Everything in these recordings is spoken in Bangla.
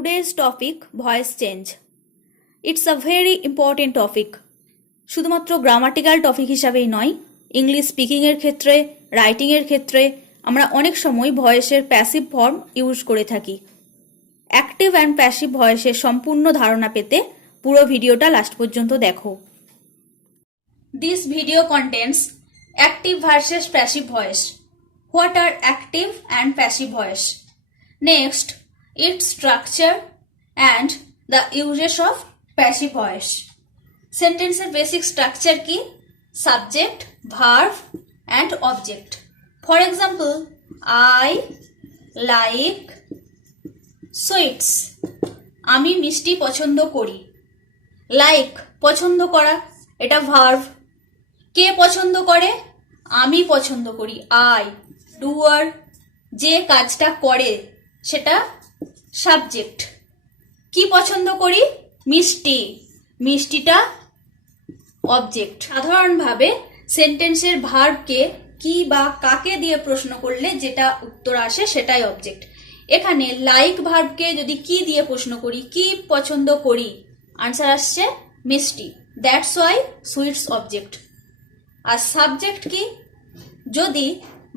today's topic voice change. It's a very important topic. শুধুমাত্র গ্রামাটিক্যাল টপিক হিসাবেই নয়, ইংলিশ স্পিকিং এর ক্ষেত্রে, রাইটিং এর ক্ষেত্রে আমরা অনেক সময় ভয়েসের প্যাসিভ ফর্ম ইউজ করে থাকি। অ্যাক্টিভ অ্যান্ড প্যাসিভ ভয়েসের সম্পূর্ণ ধারণা পেতে পুরো ভিডিওটা লাস্ট পর্যন্ত দেখো। This video contains active versus passive voice. What are active and passive voice? Next, its structure and the uses of passive voice. Sentence basic structure ki subject, verb and object. For example, I like sweets. আমি মিষ্টি পছন্দ করি। লাইক পছন্দ করা, এটা ভার্ব। কে পছন্দ করে? আমি পছন্দ করি। আই ডুয়ার, যে কাজটা করে সেটা সাবজেক্ট। কি পছন্দ করি? মিষ্টি, মিষ্টিটা অবজেক্ট। সাধারণভাবে সেন্টেন্সের ভার্বকে কি বা কাকে দিয়ে প্রশ্ন করলে যেটা উত্তর আসে সেটাই অবজেক্ট। এখানে লাইক ভার্বকে যদি কি দিয়ে প্রশ্ন করি, কি পছন্দ করি, আনসার আসছে মিষ্টি। That's why sweets object. আর সাবজেক্ট কি? যদি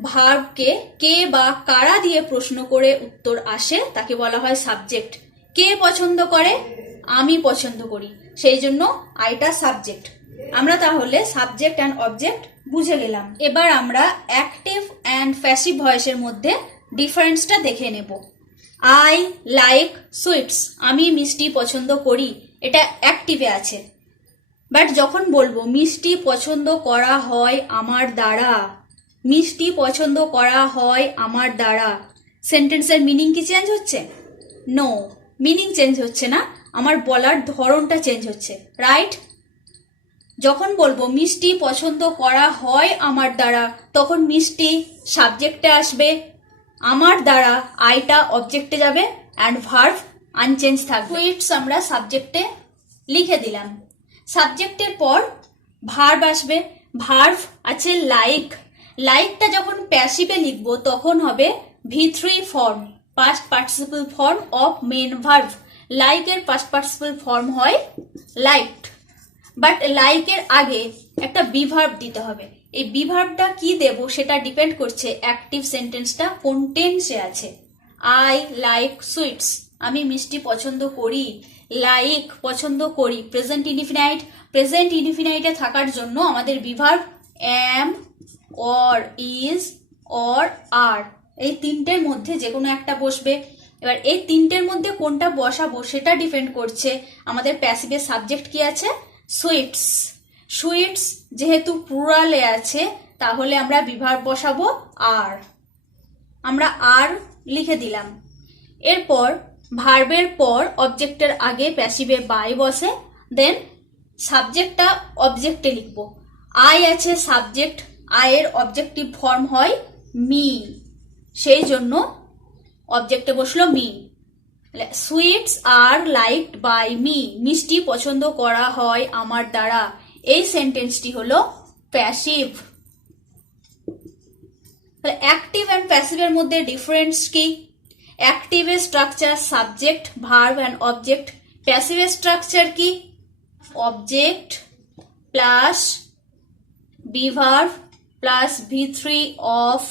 ভার্বকে কে বা কারা দিয়ে প্রশ্ন করে উত্তর আসে তাকে বলা হয় সাবজেক্ট। কে পছন্দ করে? আমি পছন্দ করি, সেই জন্য আইটা সাবজেক্ট। আমরা তাহলে সাবজেক্ট অ্যান্ড অবজেক্ট বুঝে গেলাম। এবার আমরা অ্যাক্টিভ অ্যান্ড প্যাসিভ ভয়েসের মধ্যে ডিফারেন্সটা দেখে নেব। আই লাইক সুইটস, আমি মিষ্টি পছন্দ করি, এটা অ্যাক্টিভে আছে। বাট যখন বলবো মিষ্টি পছন্দ করা হয় আমার দ্বারা, মিষ্টি পছন্দ করা হয় আমার দ্বারা, সেন্টেন্সের মিনিং কি চেঞ্জ হচ্ছে? নো, মিনিং চেঞ্জ হচ্ছে না, আমার বলার ধরনটা চেঞ্জ হচ্ছে, রাইট? যখন বলবো মিষ্টি পছন্দ করা হয় আমার দ্বারা, তখন মিষ্টি সাবজেক্টে আসবে, আমার দ্বারা আইটা অবজেক্টে যাবে, অ্যান্ড ভার্ব আনচেঞ্জ থাকবে। সুইটস আমরা সাবজেক্টে লিখে দিলাম। সাবজেক্টের পর ভার্ব আসবে। ভার্ব আছে লাইক। লাইকটা যখন প্যাসিভে লিখবো তখন হবে V3 form, past participle form of main verb. লাইকের পাস্ট পার্টিসিপল ফর্ম হয় লাইকড। বাট লাইকের আগে একটা বিভার্ব দিতে হবে। এই বিভার্বটা কি দেব সেটা ডিপেন্ড করছে অ্যাক্টিভ সেন্টেন্সটা কোন টেন্সে আছে। আই লাইক সুইটস, আমি মিষ্টি পছন্দ করি। লাইক পছন্দ করি, প্রেজেন্ট ইনডিফিনাইট। প্রেজেন্ট ইনডিফিনাইটে থাকার জন্য আমাদের be verb am, or, is, or, are, এই তিনটের মধ্যে যে কোনো একটা বসবে। এবার এই তিনটের মধ্যে কোনটা বসাবো সেটা ডিপেন্ড করছে আমাদের প্যাসিভের সাবজেক্ট কি আছে, সুইটস। সুইটস যেহেতু প্লুরালে আছে তাহলে আমরা বিভার্ব বসাবো আর। আমরা আর লিখে দিলাম। এরপর ভার্বের পর অবজেক্টের আগে প্যাসিভে বাই বসে, দেন সাবজেক্টটা অবজেক্টে লিখব। আই আছে সাবজেক্ট, আয়ের অবজেক্টিভ ফর্ম হয় মি, সেই জন্য অবজেক্টে বসলো মি। সুইটস আর লাইকড বাই মি, মিষ্টি পছন্দ করা হয় আমার দ্বারা। এই সেন্টেন্সটি হলো প্যাসিভ। অ্যাক্টিভ অ্যান্ড প্যাসিভের মধ্যে ডিফারেন্স কি? অ্যাক্টিভের structure subject, verb and object. প্যাসিভের স্ট্রাকচার কি? Object plus be verb plus V3 of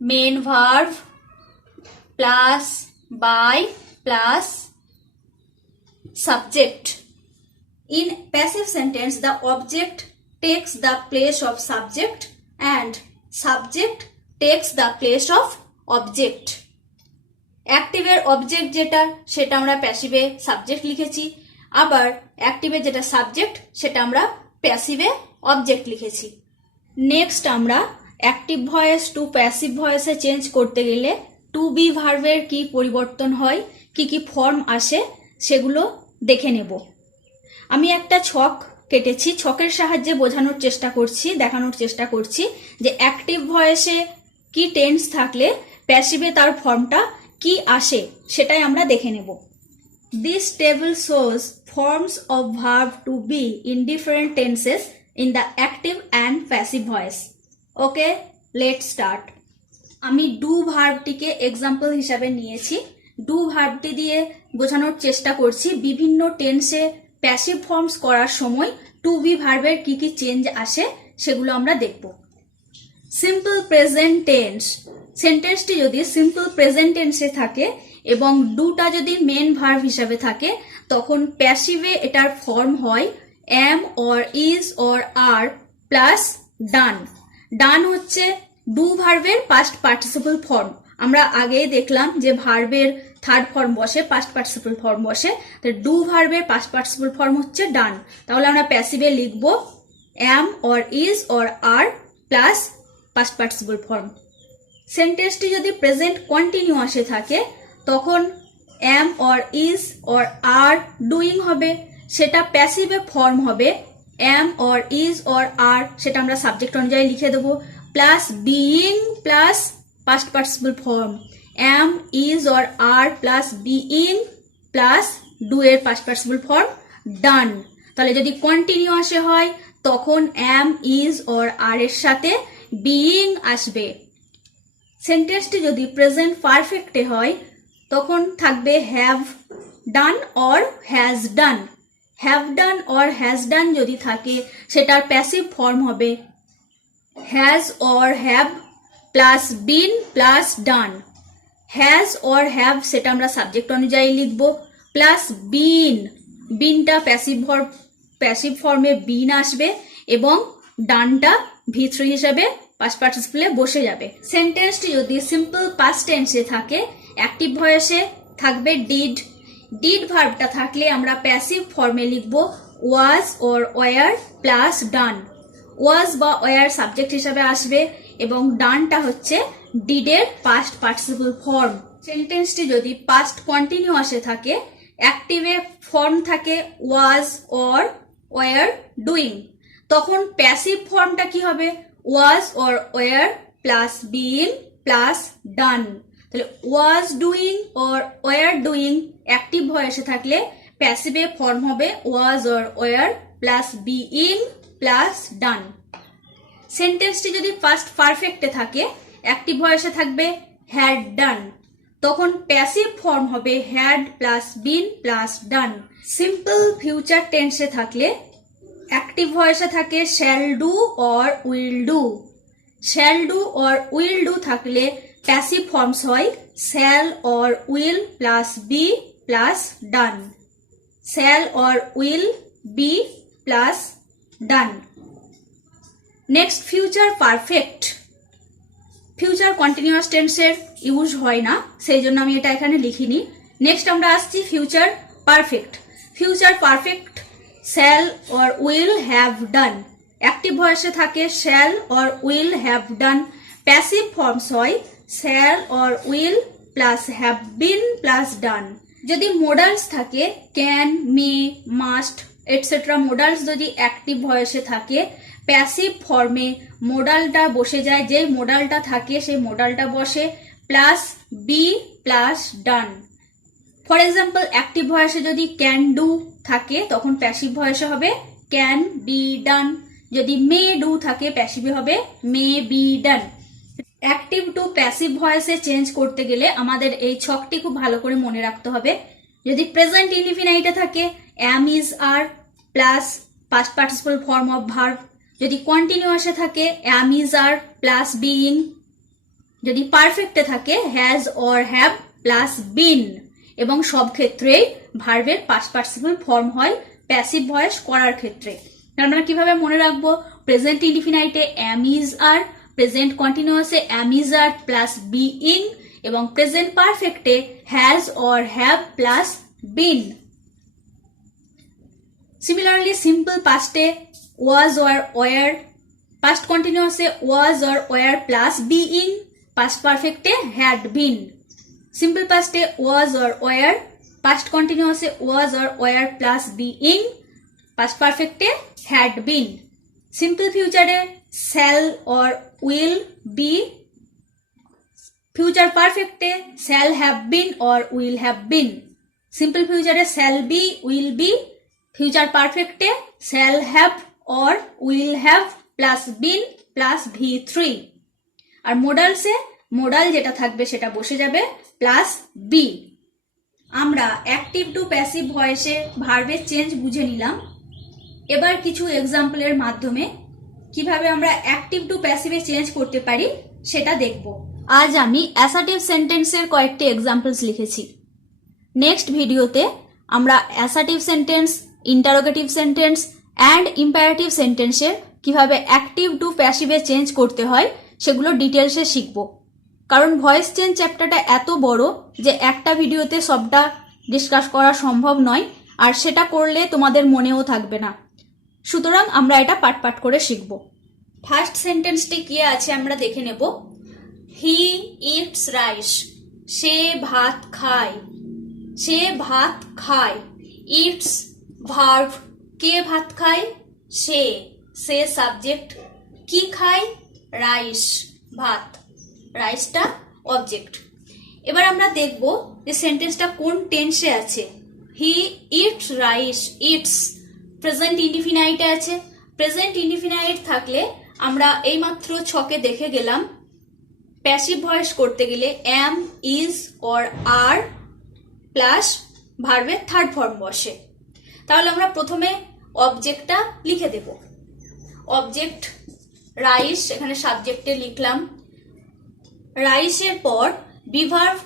main verb plus by plus subject. In passive sentence, the object takes the place of subject and subject takes the place of object. অ্যাক্টিভের অবজেক্ট যেটা সেটা আমরা প্যাসিভে সাবজেক্ট লিখেছি, আবার অ্যাক্টিভের যেটা সাবজেক্ট সেটা আমরা প্যাসিভে অবজেক্ট লিখেছি। নেক্সট আমরা অ্যাক্টিভ ভয়েস টু প্যাসিভ ভয়েসে চেঞ্জ করতে গেলে টু বি ভার্বের কি পরিবর্তন হয়, কি কি ফর্ম আসে সেগুলো দেখে নেব। আমি একটা ছক কেটেছি, ছকের সাহায্যে বোঝানোর চেষ্টা করছি, দেখানোর চেষ্টা করছি যে অ্যাক্টিভ ভয়েসে কি টেন্স থাকলে প্যাসিভে তার ফর্মটা কি আসে সেটাই আমরা দেখে নেব। This table shows forms of verb to be in different tenses in the active and passive voice. Okay, let's start. আমি ডু ভার্বটিকে এক্সাম্পল হিসাবে নিয়েছি। ডু ভার্বটি দিয়ে বোঝানোর চেষ্টা করছি বিভিন্ন টেন্সে প্যাসিভ ফর্মস করার সময় টু বি ভার্বের কি কি চেঞ্জ আসে সেগুলো আমরা দেখব। সিম্পল প্রেজেন্ট টেন্স, সেন্টেন্সটি যদি সিম্পল প্রেজেন্ট টেন্সে থাকে এবং ডুটা যদি মেন ভার্ব হিসাবে থাকে তখন প্যাসিভে এটার ফর্ম হয় am or is or are plus done. Done হচ্ছে ডু ভার্বের পাস্ট পার্টিসিপল ফর্ম। আমরা আগেই দেখলাম যে ভার্বের থার্ড ফর্ম বসে, পাস্ট পার্টিসিপল ফর্ম বসে, তো ডু ভার্বের পাস্ট পার্টিসিপল ফর্ম হচ্ছে ডান। তাহলে আমরা প্যাসিভে লিখব am or is or are plus past participle form. সেন্টেন্সটি যদি প্রেজেন্ট কন্টিনিউয়াসে থাকে তখন am or is or are doing হবে, সেটা প্যাসিভে ফর্ম হবে am or is or are, সেটা আমরা সাবজেক্ট অনুযায়ী লিখে দেবো, plus being plus past participle form am is or are plus being plus do এর পাস্ট পার্টিসিপল ফর্ম ডান। তাহলে যদি কন্টিনিউয়াসে হয় তখন am is or are এর সাথে বিইং আসবে। সেন্টেন্সটি যদি প্রেজেন্ট পারফেক্টে হয় তখন থাকবে have done or has done. Have done or has done যদি থাকে সেটার প্যাসিভ ফর্ম হবে has or have plus been plus done. Has or have সেটা আমরা সাবজেক্ট অনুযায়ী লিখব, প্লাস বিন, বিনটা প্যাসিভ ফর্মে বিন আসবে এবং ডানটা V3 হিসাবে পাস্ট পার্টিসিপলে বসে যাবে। সেন্টেন্সটি যদি সিম্পল পাস্ট টেন্সে থাকে অ্যাক্টিভ ভয়েসে থাকবে ডিড। ডিড ভার্বটা থাকলে আমরা প্যাসিভ ফর্মে লিখব was or were plus done. Was বা ওয়ার সাবজেক্ট হিসাবে আসবে এবং ডানটা হচ্ছে ডিডের পাস্ট পার্টিসিপল ফর্ম। সেন্টেন্সটি যদি পাস্ট কন্টিনিউয়াসে থাকে অ্যাক্টিভে ফর্ম থাকে ওয়াজ অর ওয়ার ডুইং, তখন প্যাসিভ ফর্মটা কি হবে was or were plus being plus done. তাহলে was doing or were doing active voice থাকলে প্যাসিভে ফর্ম হবে was or were plus being plus done. সেন্টেন্সটি যদি পাস্ট পারফেক্টে থাকে অ্যাক্টিভ ভয়েসে থাকবে হ্যাড ডান, তখন প্যাসিভ ফর্ম হবে had plus been plus done. Simple future টেন্সে থাকলে অ্যাক্টিভ ভয়েসে থাকে shall do or will do. Shall do or will do থাকলে প্যাসিভ ফর্মস হয় shall or will plus be plus done. Shall or will be plus done. Next future perfect. Future continuous টেন্সের ইউজ হয় না, সেই জন্য আমি এটা এখানে লিখিনি। নেক্সট আমরা আসছি future perfect. Future perfect shall or will have done. Active ভয়েসে থাকে shall or will have done, passive forms হয় shall or will plus have been plus done. যদি মোডালস থাকে can, may, must etcetera, modals যদি অ্যাক্টিভ ভয়েসে থাকে প্যাসিভ ফর্মে মোডালটা বসে যায়, যে মোডালটা থাকে সেই মোডালটা বসে plus be plus done. For example active ভয়েসে যদি ক্যান ডু থাকে তখন প্যাসিভ ভয়েসে হবে ক্যান বি ডান। যদি মে ডু থাকে প্যাসিভে হবে may be done. Active to passive ভয়েসে চেঞ্জ করতে গেলে আমাদের এই ছকটি খুব ভালো করে মনে রাখতে হবে। যদি প্রেজেন্ট ইনডিফিনাইটে থাকে am is are plus past participle form of verb. যদি কন্টিনিউয়াসে থাকে am is are plus being. যদি পারফেক্টে থাকে has or have plus been. এবং সব ক্ষেত্রেই ভার্বের পাস্ট পার্টিসিপল ফর্ম হয় প্যাসিভ ভয়েস করার ক্ষেত্রে। আমরা কিভাবে মনে রাখবো? প্রেজেন্ট ইনডিফিনাইটে am is are, প্রেজেন্ট কন্টিনিউয়াসে am is are plus being এবং প্রেজেন্ট পারফেক্টে has or have plus been. Similarly simple পাস্টে was or were, পাস্ট কন্টিনিউয়াসে was or were plus being, past পারফেক্টে had been। সিম্পল পাস্টে was or were, পাস্ট কন্টিনিউয়াসে was or were plus being, past পারফেক্টে had been। সিম্পল ফিউচারে shall or will be, future পারফেক্টে shall have been or will have been। Simple ফিউচারে shall be, will be, future পারফেক্টে shall have or will have plus been plus V3। আর মোডালসে মোডাল যেটা থাকবে সেটা বসে যাবে প্লাস বি। আমরা অ্যাক্টিভ টু প্যাসিভ ভয়েসে ভার্বের চেঞ্জ বুঝে নিলাম। এবার কিছু এক্সাম্পলের মাধ্যমে কিভাবে আমরা অ্যাক্টিভ টু প্যাসিভে চেঞ্জ করতে পারি সেটা দেখব। আজ আমি অ্যাসার্টিভ সেন্টেন্সের কয়েকটি এক্সাম্পলস লিখেছি। নেক্সট ভিডিওতে আমরা assertive sentence, interrogative sentence and imperative সেন্টেন্সের কিভাবে অ্যাক্টিভ টু প্যাসিভে চেঞ্জ করতে হয় সেগুলো ডিটেলসে শিখব। কারণ ভয়েস চেঞ্জ চ্যাপ্টারটা এত বড় যে একটা ভিডিওতে সবটা ডিসকাস করা সম্ভব নয়, আর সেটা করলে তোমাদের মনেও থাকবে না। সুতরাং আমরা এটা পার্ট পার্ট করে শিখব। ফার্স্ট সেন্টেন্সটি কি আছে আমরা দেখে নেব। হি ইটস রাইস, সে ভাত খায়। সে ভাত খায়। ইটস ভার্ব, কে ভাত খায়? সে। সে সাবজেক্ট, কি খায়? রাইস, ভাত। রাইসটা অবজেক্ট। এবার আমরা দেখব যে সেন্টেন্সটা কোন টেন্সে আছে। He eats rice, it's present ইনডিফিনাইটে আছে। প্রেজেন্ট ইনডিফিনাইট থাকলে আমরা এইমাত্র ছকে দেখে গেলাম প্যাসিভ ভয়েস করতে গেলে am, is or are plus ভার্বের থার্ড ফর্ম বসে। তাহলে আমরা প্রথমে অবজেক্টটা লিখে দেব। অবজেক্ট রাইস, এখানে সাবজেক্টে লিখলাম। রাইসের পর বি ভার্ব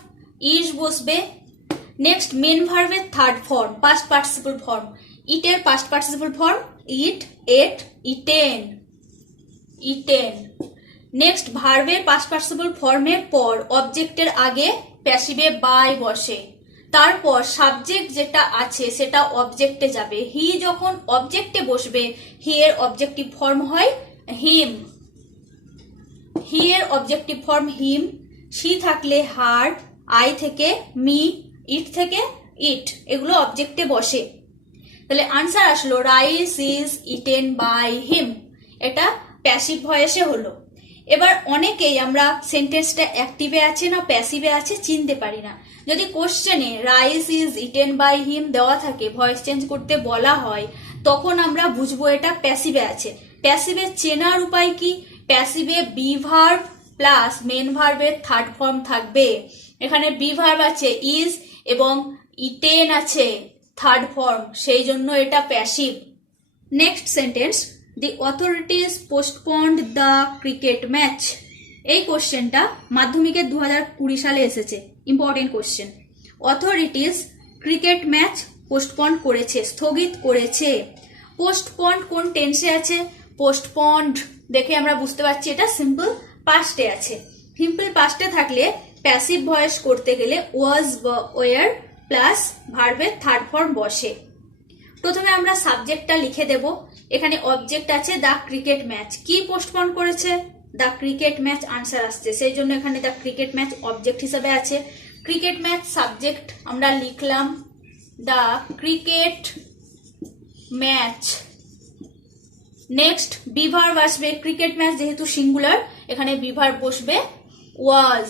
ইজ বসবে। নেক্সট মেন ভার্বের third form, past participle form. ইটের পাস্ট পার্টিসিপল ফর্ম ইট, এট, ইটেন, ইটেন। নেক্সট ভার্বের পাস্ট পার্টিসিপল ফর্মের পর অবজেক্টের আগে প্যাসিভে বাই বসে। তারপর সাবজেক্ট যেটা আছে সেটা অবজেক্টে যাবে। হি যখন অবজেক্টে বসবে হি এর অবজেক্টিভ ফর্ম হয় হিম। হি এর অবজেক্টিভ ফর্ম হিম। সি থাকলে হার, আই থেকে মি, ইট থেকে ইট, এগুলো অবজেক্টে বসে। তাহলে আনসার আসলো rice is eaten by him. এটা প্যাসিভ ভয়েসে হলো। এবার অনেকেই আমরা সেন্টেন্সটা অ্যাক্টিভে আছে না প্যাসিভে আছে চিনতে পারি না। যদি কোশ্চেনে rice is eaten by him দেওয়া থাকে, ভয়েস চেঞ্জ করতে বলা হয়, তখন আমরা বুঝবো এটা প্যাসিভে আছে। প্যাসিভে চেনার উপায় কি? প্যাসিভে বি ভার্ব প্লাস মেন ভার্বের থার্ড ফর্ম থাকবে। এখানে বি ভার্ব আছে ইজ এবং ইটেন আছে থার্ড ফর্ম, সেই জন্য এটা passive. Next sentence, the authorities postponed the cricket match. এই কোশ্চেনটা মাধ্যমিকের 2020 সালে এসেছে, important question. Authorities cricket match postponed করেছে, স্থগিত করেছে। পোস্টপন্ড কোন টেন্সে আছে? পোস্টপন্ড দেখে আমরা বুঝতে পারছি এটা সিম্পল পাস্টে আছে। সিম্পল পাস্টে থাকলে প্যাসিভ ভয়েস করতে গেলে ওয়াজ বা ওয়ার প্লাস ভার্বের থার্ড ফর্ম বসে। প্রথমে আমরা সাবজেক্টটা লিখে দেব। এখানে অবজেক্ট আছে দ্য ক্রিকেট ম্যাচ। কি পোস্টপন্ড করেছে? দ্য ক্রিকেট ম্যাচ আনসার আসছে, সেই জন্য এখানে দ্য ক্রিকেট ম্যাচ অবজেক্ট হিসেবে আছে। ক্রিকেট ম্যাচ সাবজেক্ট আমরা লিখলাম the cricket match. Next be verb আসবে। ক্রিকেট ম্যাচ যেহেতু সিঙ্গুলার এখানে বি ভার্ব বসবে ওয়াজ।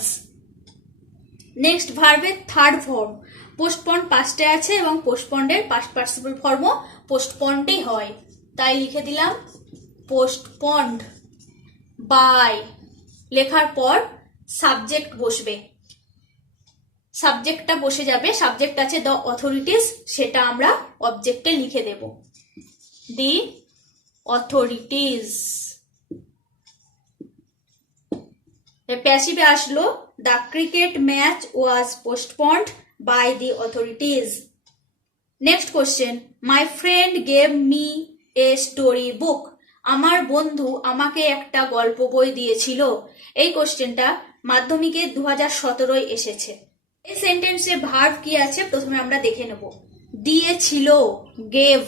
নেক্সট ভার্বের থার্ড ফর্ম, পোস্টপন্ড পাস্টে আছে এবং পোস্টপন্ডের পাস্ট পার্টিসিপল ফর্মও পোস্টপন্ডই হয়, তাই লিখে দিলাম পোস্টপন্ড বাই। লেখার পর সাবজেক্ট বসবে, সাবজেক্টটা বসে যাবে। সাবজেক্ট আছে দ্য অথরিটিজ, সেটা আমরা অবজেক্টে লিখে দেব দি অথরিটিজ। প্যাসিভে আসলো the cricket match was postponed by the authorities. Next question, my friend gave me a story book. আমার বন্ধু আমাকে একটা গল্প বই দিয়েছিল। এই কোশ্চেনটা মাধ্যমিকে 2017 এসেছে। এই সেন্টেন্সে ভার্ব কি আছে প্রথমে আমরা দেখে নেব। দিয়েছিল, গেভ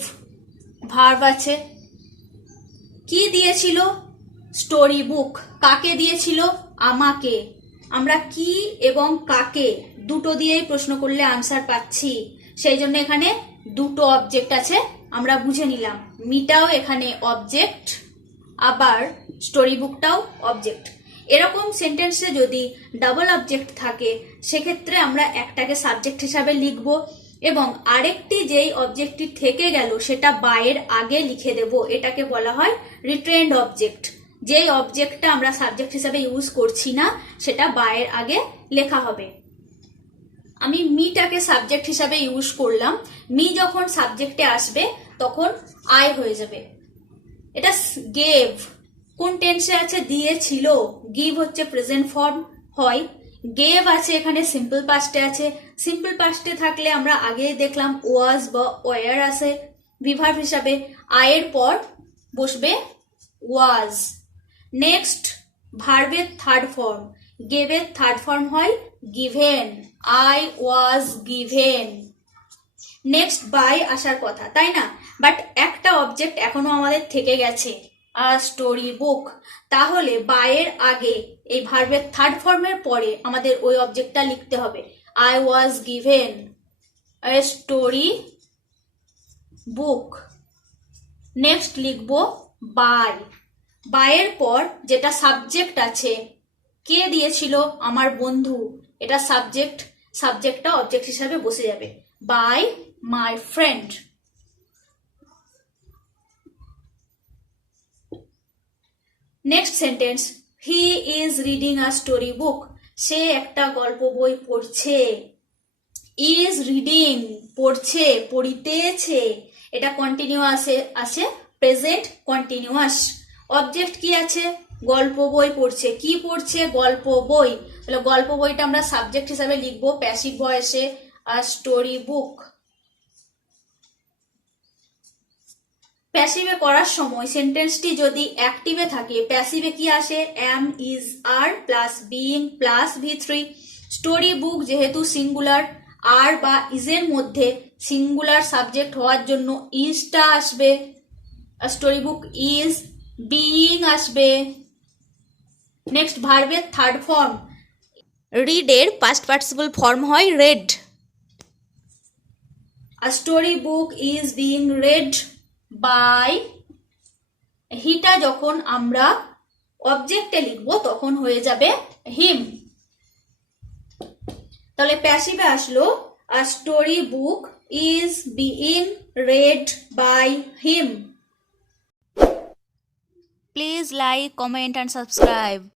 ভার্ব আছে। কি দিয়েছিল? Story book. কাকে দিয়েছিল? আমাকে। আমরা কি এবং কাকে দুটো দিয়েই প্রশ্ন করলে আনসার পাচ্ছি, সেই জন্য এখানে দুটো অবজেক্ট আছে, আমরা বুঝে নিলাম। মিটাও এখানে অবজেক্ট, আবার স্টোরি বুকটাও অবজেক্ট। এরকম সেন্টেন্সে যদি ডাবল অবজেক্ট থাকে সেক্ষেত্রে আমরা একটাকে সাবজেক্ট হিসাবে লিখব এবং আরেকটি যেই অবজেক্টটি থেকে গেল সেটা বাইয়ের আগে লিখে দেব। এটাকে বলা হয় রিটেন্ড অবজেক্ট। যেই অবজেক্টটা আমরা সাবজেক্ট হিসাবে ইউজ করছি না সেটা বাইয়ের আগে লেখা হবে। আমি মিটাকে সাবজেক্ট হিসাবে ইউজ করলাম। মি যখন সাবজেক্টে আসবে তখন আই হয়ে যাবে। এটা গেভ কোন টেন্সে আছে? দিয়েছিল। গিভ হচ্ছে প্রেজেন্ট ফর্ম হয়। গেভ আছে এখানে সিম্পল পাস্টে আছে। সিম্পল পাস্টে থাকলে আমরা আগে দেখলাম ওয়াজ বা ওয়ার আছে বিভার্ব হিসাবে। আয়ের পর বসবে ওয়াজ। নেক্সট ভার্বের থার্ড ফর্ম। গেভের থার্ড ফর্ম হয় given. I was given. Next by আসার কথা, তাই না? বাট একটা অবজেক্ট এখনো আমাদের থেকে গেছে, আ স্টোরি বুক। তাহলে বাইয়ের আগে এই ভার্বের থার্ড ফর্মের পরে আমাদের ওই অবজেক্টটা লিখতে হবে। I was given a story book. Next লিখবো বাই। বাইয়ের পর যেটা সাবজেক্ট আছে, কে দিয়েছিল? আমার বন্ধু। এটা সাবজেক্ট, সাবজেক্টটা অবজেক্ট হিসাবে বসে যাবে। By my friend. Next sentence, he is reading a story book. সে একটা গল্প বই পড়ছে। ইজ রিডিং পড়ছে, পড়িতেছে। এটা কন্টিনিউয়াস আছে, প্রেজেন্ট কন্টিনিউয়াস। অবজেক্ট কি আছে? গল্প বই পড়ছে। কি পড়ছে? গল্প বই। তাহলে গল্প বইটা আমরা সাবজেক্ট হিসাবে লিখবো প্যাসিভ ভয়েসে, আ স্টোরি বুক। প্যাসিভে করার সময় সেন্টেন্সটি যদি অ্যাক্টিভে থাকে, প্যাসিভে কি আসে? Am, is, are plus being plus V3। Story book যেহেতু সিঙ্গুলার, আর বা ইজের মধ্যে সিঙ্গুলার সাবজেক্ট হওয়ার জন্য ইজটা আসবে। Story book is. বিইং আসবে। নেক্সট ভার্বের থার্ড ফর্ম। রিডের পাস্ট পার্টিসিপল ফর্ম হয় read. A story book is being read by. হিটা যখন আমরা অবজেক্টে লিখবো তখন হয়ে যাবে হিম। তাহলে প্যাসিভে আসলো a story book is being read by him. Please like, comment and subscribe.